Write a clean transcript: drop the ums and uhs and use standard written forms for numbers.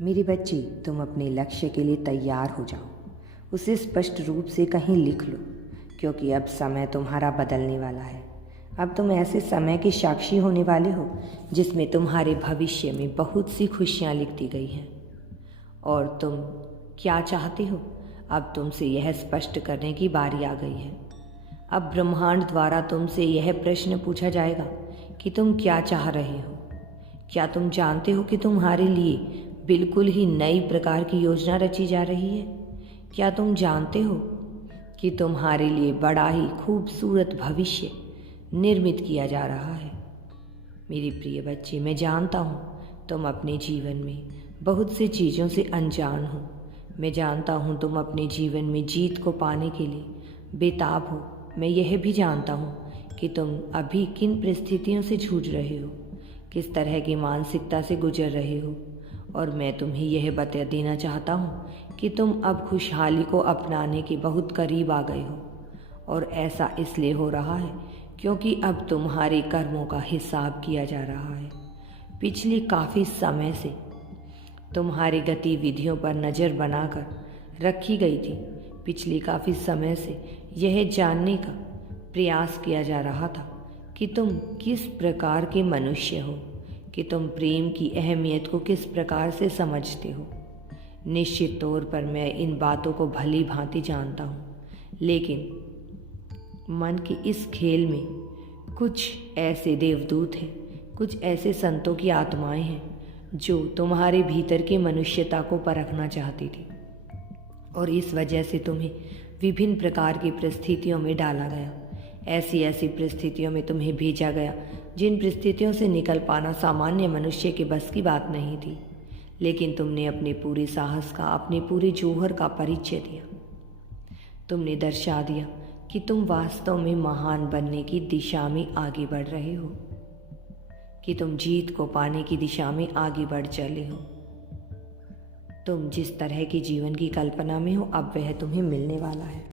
मेरी बच्ची, तुम अपने लक्ष्य के लिए तैयार हो जाओ। उसे स्पष्ट रूप से कहीं लिख लो, क्योंकि अब समय तुम्हारा बदलने वाला है। अब तुम ऐसे समय के साक्षी होने वाले हो जिसमें तुम्हारे भविष्य में बहुत सी खुशियाँ लिख दी गई हैं। और तुम क्या चाहते हो, अब तुमसे यह स्पष्ट करने की बारी आ गई है। अब ब्रह्मांड द्वारा तुमसे यह प्रश्न पूछा जाएगा कि तुम क्या चाह रहे हो। क्या तुम जानते हो कि तुम्हारे लिए बिल्कुल ही नई प्रकार की योजना रची जा रही है? क्या तुम जानते हो कि तुम्हारे लिए बड़ा ही खूबसूरत भविष्य निर्मित किया जा रहा है? मेरी प्रिय बच्ची, मैं जानता हूँ तुम अपने जीवन में बहुत सी चीज़ों से अनजान हो। मैं जानता हूँ तुम अपने जीवन में जीत को पाने के लिए बेताब हो। मैं यह भी जानता हूँ कि तुम अभी किन परिस्थितियों से जूझ रहे हो, किस तरह की मानसिकता से गुजर रहे हो। और मैं तुम्हें यह बता देना चाहता हूँ कि तुम अब खुशहाली को अपनाने के बहुत करीब आ गए हो। और ऐसा इसलिए हो रहा है क्योंकि अब तुम्हारे कर्मों का हिसाब किया जा रहा है। पिछले काफ़ी समय से तुम्हारी गतिविधियों पर नज़र बनाकर रखी गई थी। पिछले काफ़ी समय से यह जानने का प्रयास किया जा रहा था कि तुम किस प्रकार के मनुष्य हो, कि तुम प्रेम की अहमियत को किस प्रकार से समझते हो। निश्चित तौर पर मैं इन बातों को भली भांति जानता हूँ, लेकिन मन के इस खेल में कुछ ऐसे देवदूत हैं, कुछ ऐसे संतों की आत्माएं हैं जो तुम्हारे भीतर की मनुष्यता को परखना चाहती थी। और इस वजह से तुम्हें विभिन्न प्रकार की परिस्थितियों में डाला गया। ऐसी ऐसी परिस्थितियों में तुम्हें भेजा गया जिन परिस्थितियों से निकल पाना सामान्य मनुष्य के बस की बात नहीं थी। लेकिन तुमने अपने पूरे साहस का, अपने पूरे जौहर का परिचय दिया। तुमने दर्शा दिया कि तुम वास्तव में महान बनने की दिशा में आगे बढ़ रहे हो, कि तुम जीत को पाने की दिशा में आगे बढ़ चले हो। तुम जिस तरह के जीवन की कल्पना में हो, अब वह तुम्हें मिलने वाला है।